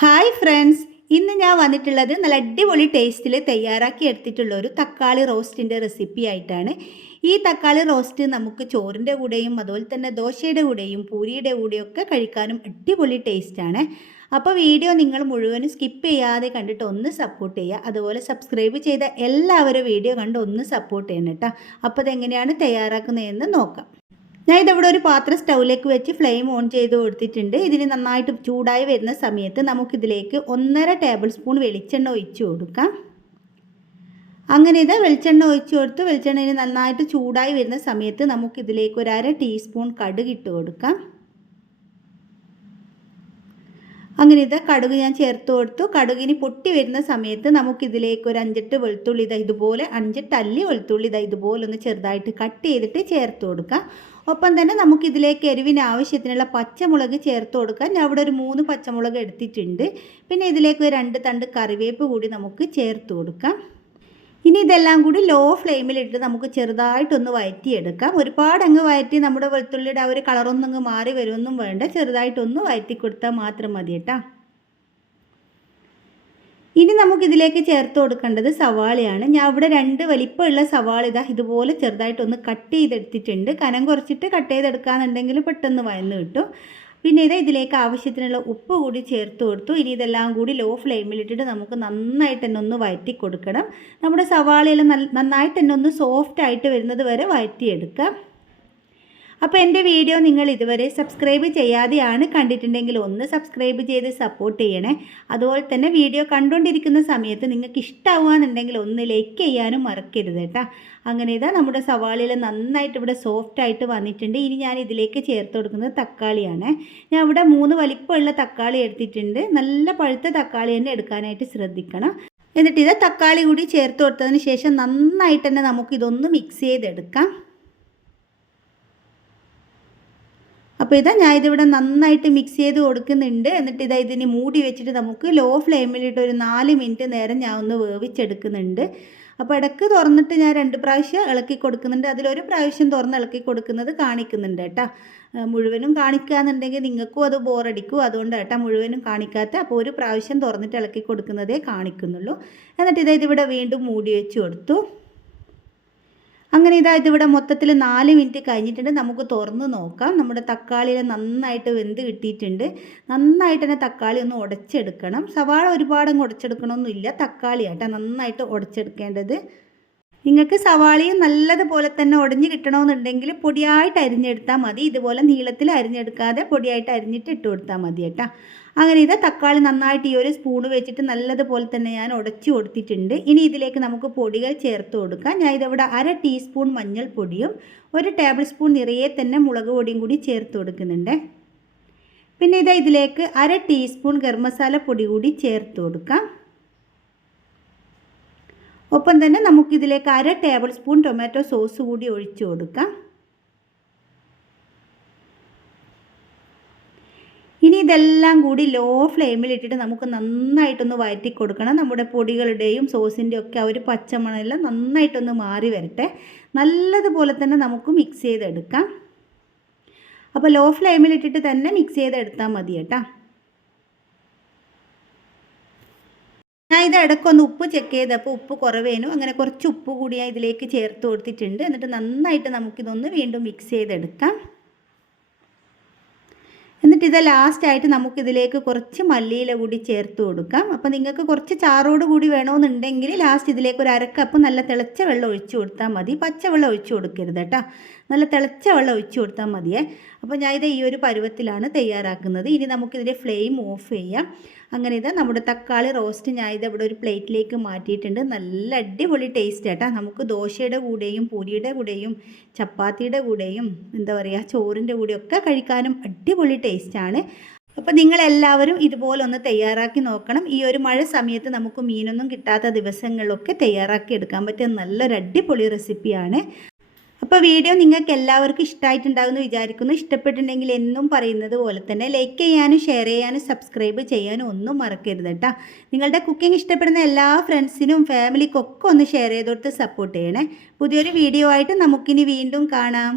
Hi friends. ഇന്ന് ഞാൻ വന്നിട്ടുള്ളത് നല്ല അടിപൊളി ടേസ്റ്റിൽ തയ്യാറാക്കി എടുത്തിട്ടുള്ള ഒരു തക്കാളി റോസ്റ്റിന്റെ റെസിപ്പി ആയിട്ടാണ്. ഈ തക്കാളി റോസ്റ്റ് നമുക്ക് ചോറിന്റെ കൂടെയും അതുപോലെ തന്നെ ദോശയുടെ കൂടെയും പൂരിയുടെ കൂടെയും ഒക്കെ കഴിക്കാനും അടിപൊളി ടേസ്റ്റാണ് അപ്പോൾ വീഡിയോ നിങ്ങൾ മുഴുവനും സ്കിപ്പ് ചെയ്യാതെ കണ്ടിട്ട് ഒന്ന് സപ്പോർട്ട് ചെയ്യുക. അതുപോലെ സബ്സ്ക്രൈബ് ചെയ്ത എല്ലാവരും വീഡിയോ കണ്ട് ഒന്ന് സപ്പോർട്ട് ചെയ്യണം കേട്ടോ. അപ്പോൾ അതെങ്ങനെയാണ് തയ്യാറാക്കുന്നതെന്ന് നോക്കാം. ഞാൻ ഇതിവിടെ ഒരു പാത്രം സ്റ്റൗവിലേക്ക് വെച്ച് ഫ്ലെയിം ഓൺ ചെയ്ത് കൊടുത്തിട്ടുണ്ട്. ഇതിന് നന്നായിട്ട് ചൂടായി വരുന്ന സമയത്ത് നമുക്കിതിലേക്ക് ഒന്നര ടേബിൾ സ്പൂൺ വെളിച്ചെണ്ണ ഒഴിച്ച് കൊടുക്കാം. അങ്ങനെ ഇത് വെളിച്ചെണ്ണ ഒഴിച്ചു കൊടുത്ത് വെളിച്ചെണ്ണയിൽ നന്നായിട്ട് ചൂടായി വരുന്ന സമയത്ത് നമുക്കിതിലേക്ക് ഒരു അര ടീസ്പൂൺ കടുക് ഇട്ട് കൊടുക്കാം. അങ്ങനെ ഇത് കടുക് ഞാൻ ചേർത്ത് കൊടുത്തു. കടുകിന് പൊട്ടി വരുന്ന സമയത്ത് നമുക്കിതിലേക്ക് ഒരു അഞ്ചെട്ട് വെളുത്തുള്ളി ഇതാ ഇതുപോലെ അഞ്ചെട്ട് അല്ലി വെളുത്തുള്ളി ഇതാ ഇതുപോലെ ഒന്ന് ചെറുതായിട്ട് കട്ട് ചെയ്തിട്ട് ചേർത്ത് കൊടുക്കാം. ഒപ്പം തന്നെ നമുക്കിതിലേക്ക് എരിവിന് ആവശ്യത്തിനുള്ള പച്ചമുളക് ചേർത്ത് കൊടുക്കാം. ഞാൻ ഇവിടെ ഒരു മൂന്ന് പച്ചമുളക് എടുത്തിട്ടുണ്ട്. പിന്നെ ഇതിലേക്ക് രണ്ട് തണ്ട് കറിവേപ്പ് കൂടി നമുക്ക് ചേർത്ത് കൊടുക്കാം. ഇനി ഇതെല്ലാം കൂടി ലോ ഫ്ലെയിമിലിട്ട് നമുക്ക് ചെറുതായിട്ടൊന്ന് വയറ്റിയെടുക്കാം. ഒരുപാട് അങ്ങ് വയറ്റി നമ്മുടെ വെളുത്തുള്ളിയുടെ ആ ഒരു കളറൊന്നും അങ്ങ് മാറി വരുമൊന്നും വേണ്ട. ചെറുതായിട്ടൊന്ന് വയറ്റി കൊടുത്താൽ മാത്രം മതി കേട്ടോ ഇനി നമുക്കിതിലേക്ക് ചേർത്ത് കൊടുക്കേണ്ടത് സവാളയാണ്. ഞാൻ ഇവിടെ രണ്ട് വലിപ്പമുള്ള സവാള ഇതാ ഇതുപോലെ ചെറുതായിട്ടൊന്ന് കട്ട് ചെയ്തെടുത്തിട്ടുണ്ട്. കനം കുറച്ചിട്ട് കട്ട് ചെയ്തെടുക്കാന്നുണ്ടെങ്കിൽ പെട്ടെന്ന് വയന്ന് കിട്ടും. പിന്നെ ഇതാ ഇതിലേക്ക് ആവശ്യത്തിനുള്ള ഉപ്പ് കൂടി ചേർത്ത് കൊടുത്തു. ഇനി ഇതെല്ലാം കൂടി ലോ ഫ്ലെയിമിലിട്ടിട്ട് നമുക്ക് നന്നായിട്ട് തന്നെ ഒന്ന് വഴറ്റി കൊടുക്കണം. നമ്മുടെ സവാളയെല്ലാം നന്നായിട്ട് തന്നെ ഒന്ന് സോഫ്റ്റ് ആയിട്ട് വരുന്നത് വരെ വഴറ്റിയെടുക്കാം അപ്പോൾ എന്റെ വീഡിയോ നിങ്ങൾ ഇതുവരെ സബ്സ്ക്രൈബ് ചെയ്യാതെയാണ് കണ്ടിട്ടുണ്ടെങ്കിൽ ഒന്ന് സബ്സ്ക്രൈബ് ചെയ്ത് സപ്പോർട്ട് ചെയ്യണേ. അതുപോലെ തന്നെ വീഡിയോ കണ്ടുകൊണ്ടിരിക്കുന്ന സമയത്ത് നിങ്ങൾക്ക് ഇഷ്ടമാവുകയെന്നുണ്ടെങ്കിൽ ഒന്ന് ലൈക്ക് ചെയ്യാനും മറക്കരുത് കേട്ടോ. അങ്ങനെ ഇതാ നമ്മുടെ സവാളയിൽ നന്നായിട്ട് ഇവിടെ സോഫ്റ്റ് ആയിട്ട് വന്നിട്ടുണ്ട്. ഇനി ഞാൻ ഇതിലേക്ക് ചേർത്ത് കൊടുക്കുന്നത് തക്കാളിയാണ്. ഞാൻ ഇവിടെ മൂന്ന് വലിപ്പമുള്ള തക്കാളി എടുത്തിട്ടുണ്ട്. നല്ല പഴുത്ത തക്കാളി തന്നെ എടുക്കാനായിട്ട് ശ്രദ്ധിക്കണം. എന്നിട്ട് ഇത് തക്കാളി കൂടി ചേർത്ത് കൊടുത്തതിന് ശേഷം നന്നായിട്ട് തന്നെ നമുക്കിതൊന്ന് മിക്സ് ചെയ്തെടുക്കാം. അപ്പോൾ ഇതാ ഞാൻ ഇതിവിടെ നന്നായിട്ട് മിക്സ് ചെയ്ത് കൊടുക്കുന്നുണ്ട്. എന്നിട്ട് ഇതാ ഇതിന് മൂടി വെച്ചിട്ട് നമുക്ക് ലോ ഫ്ലെയിമിലിട്ട് ഒരു നാല് മിനിറ്റ് നേരം ഞാൻ ഒന്ന് വേവിച്ചെടുക്കുന്നുണ്ട്. അപ്പോൾ ഇടയ്ക്ക് തുറന്നിട്ട് ഞാൻ രണ്ട് പ്രാവശ്യം ഇളക്കി കൊടുക്കുന്നുണ്ട്. അതിലൊരു പ്രാവശ്യം തുറന്ന് ഇളക്കി കൊടുക്കുന്നത് കാണിക്കുന്നുണ്ട് കേട്ടോ. മുഴുവനും കാണിക്കാന്നുണ്ടെങ്കിൽ നിങ്ങൾക്കും അത് ബോറടിക്കും. അതുകൊണ്ട് കേട്ടോ മുഴുവനും കാണിക്കാത്ത. അപ്പോൾ ഒരു പ്രാവശ്യം തുറന്നിട്ട് ഇളക്കി കൊടുക്കുന്നതേ കാണിക്കുന്നുള്ളൂ. എന്നിട്ട് ഇതാ ഇതിവിടെ വീണ്ടും മൂടി വെച്ച് കൊടുത്തു. അങ്ങനെ ഇതാ ഇതിവിടെ മൊത്തത്തിൽ നാല് മിനിറ്റ് കഴിഞ്ഞിട്ടുണ്ട്. നമുക്ക് തുറന്ന് നോക്കാം. നമ്മുടെ തക്കാളിയിൽ നന്നായിട്ട് വെന്ത് കിട്ടിയിട്ടുണ്ട്. നന്നായിട്ട് തന്നെ തക്കാളി ഒന്ന് ഉടച്ചെടുക്കണം. സവാള ഒരുപാടങ്ങ് ഉടച്ചെടുക്കണമെന്നില്ല തക്കാളിയാട്ടോ നന്നായിട്ട് ഉടച്ചെടുക്കേണ്ടത്. നിങ്ങൾക്ക് സവാളയും നല്ലതുപോലെ തന്നെ ഉടഞ്ഞ് കിട്ടണമെന്നുണ്ടെങ്കിൽ പൊടിയായിട്ട് അരിഞ്ഞെടുത്താൽ മതി. ഇതുപോലെ നീളത്തിൽ അരിഞ്ഞെടുക്കാതെ പൊടിയായിട്ട് അരിഞ്ഞിട്ട് ഇട്ട് കൊടുത്താൽ മതി കേട്ടോ. അങ്ങനെ ഇത് തക്കാളി നന്നായിട്ട് ഈ ഒരു സ്പൂണ് വെച്ചിട്ട് നല്ലതുപോലെ തന്നെ ഞാൻ ഉടച്ചു കൊടുത്തിട്ടുണ്ട്. ഇനി ഇതിലേക്ക് നമുക്ക് പൊടികൾ ചേർത്ത് കൊടുക്കാം. ഞാൻ ഇതിവിടെ അര ടീസ്പൂൺ മഞ്ഞൾപ്പൊടിയും ഒരു ടേബിൾ സ്പൂൺ നിറയെ തന്നെ മുളക് പൊടിയും കൂടി ചേർത്ത് കൊടുക്കുന്നുണ്ട്. പിന്നെ ഇതാ ഇതിലേക്ക് അര ടീസ്പൂൺ ഗരം പൊടി കൂടി ചേർത്ത് കൊടുക്കാം. ഒപ്പം തന്നെ നമുക്കിതിലേക്ക് അര ടേബിൾ സ്പൂൺ ടൊമാറ്റോ സോസ് കൂടി ഒഴിച്ചു കൊടുക്കാം. ഇനി ഇതെല്ലാം കൂടി ലോ ഫ്ലെയിമിൽ ഇട്ടിട്ട് നമുക്ക് നന്നായിട്ടൊന്ന് വഴറ്റി കൊടുക്കണം. നമ്മുടെ പൊടികളുടെയും സോസിന്റെ ഒക്കെ ആ ഒരു പച്ചമണമെല്ലാം നന്നായിട്ടൊന്ന് മാറി വരട്ടെ. നല്ലതുപോലെ തന്നെ നമുക്ക് മിക്സ് ചെയ്തെടുക്കാം. അപ്പോൾ ലോ ഫ്ലെയിമിൽ ഇട്ടിട്ട് തന്നെ മിക്സ് ചെയ്തെടുത്താൽ മതി കേട്ടോ. ഞാൻ ഇത് ഇടയ്ക്കൊന്ന് ഉപ്പ് ചെക്ക് ചെയ്തപ്പോൾ ഉപ്പ് കുറവേനു. അങ്ങനെ കുറച്ച് ഉപ്പ് കൂടി ഞാൻ ഇതിലേക്ക് ചേർത്ത് കൊടുത്തിട്ടുണ്ട്. എന്നിട്ട് നന്നായിട്ട് നമുക്കിതൊന്ന് വീണ്ടും മിക്സ് ചെയ്തെടുക്കാം. എന്നിട്ട് ഇത് ലാസ്റ്റായിട്ട് നമുക്കിതിലേക്ക് കുറച്ച് മല്ലിയില കൂടി ചേർത്ത് കൊടുക്കാം. അപ്പോൾ നിങ്ങൾക്ക് കുറച്ച് ചാറോട് കൂടി വേണമെന്നുണ്ടെങ്കിൽ ലാസ്റ്റ് ഇതിലേക്ക് ഒരു അരക്കപ്പ് നല്ല തിളച്ച വെള്ളം ഒഴിച്ചു കൊടുത്താൽ മതി. പച്ചവെള്ളം ഒഴിച്ചു കൊടുക്കരുത് കേട്ടോ നല്ല തിളച്ച വെള്ളം ഒഴിച്ചു കൊടുത്താൽ മതിയേ. അപ്പോൾ ഞാൻ ഈ ഒരു പരുവത്തിലാണ് തയ്യാറാക്കുന്നത്. ഇനി നമുക്കിതിന്റെ ഫ്ലെയിം ഓഫ് ചെയ്യാം. അങ്ങനെ ഇത് നമ്മുടെ തക്കാളി റോസ്റ്റ് ഞാൻ ഇത് ഇവിടെ ഒരു പ്ലേറ്റിലേക്ക് മാറ്റിയിട്ടുണ്ട്. നല്ല അടിപൊളി ടേസ്റ്റ് കേട്ടോ നമുക്ക് ദോശയുടെ കൂടെയും പൂരിയുടെ കൂടെയും ചപ്പാത്തിയുടെ കൂടെയും എന്താ പറയുക ചോറിന്റെ കൂടെയും ഒക്കെ കഴിക്കാനും അടിപൊളി ടേസ്റ്റാണ് അപ്പോൾ നിങ്ങളെല്ലാവരും ഇതുപോലെ ഒന്ന് തയ്യാറാക്കി നോക്കണം. ഈ ഒരു മഴ സമയത്ത് നമുക്ക് മീനൊന്നും കിട്ടാത്ത ദിവസങ്ങളിലൊക്കെ തയ്യാറാക്കി എടുക്കാൻ പറ്റിയ നല്ലൊരു അടിപൊളി റെസിപ്പിയാണ് അപ്പോൾ വീഡിയോ നിങ്ങൾക്ക് എല്ലാവർക്കും ഇഷ്ടമായിട്ടുണ്ടാകുമെന്ന് വിചാരിക്കുന്നു. ഇഷ്ടപ്പെട്ടിട്ടുണ്ടെങ്കിൽ എന്നും പറയുന്നത് പോലെ തന്നെ ലൈക്ക് ചെയ്യാനും ഷെയർ ചെയ്യാനും സബ്സ്ക്രൈബ് ചെയ്യാനും ഒന്നും മറക്കരുത് കേട്ടോ നിങ്ങളുടെ കുക്കിംഗ് ഇഷ്ടപ്പെടുന്ന എല്ലാ ഫ്രണ്ട്സിനും ഫാമിലിക്കൊക്കെ ഒന്ന് ഷെയർ ചെയ്ത് സപ്പോർട്ട് ചെയ്യണേ. പുതിയൊരു വീഡിയോ ആയിട്ട് നമുക്കിനി വീണ്ടും കാണാം.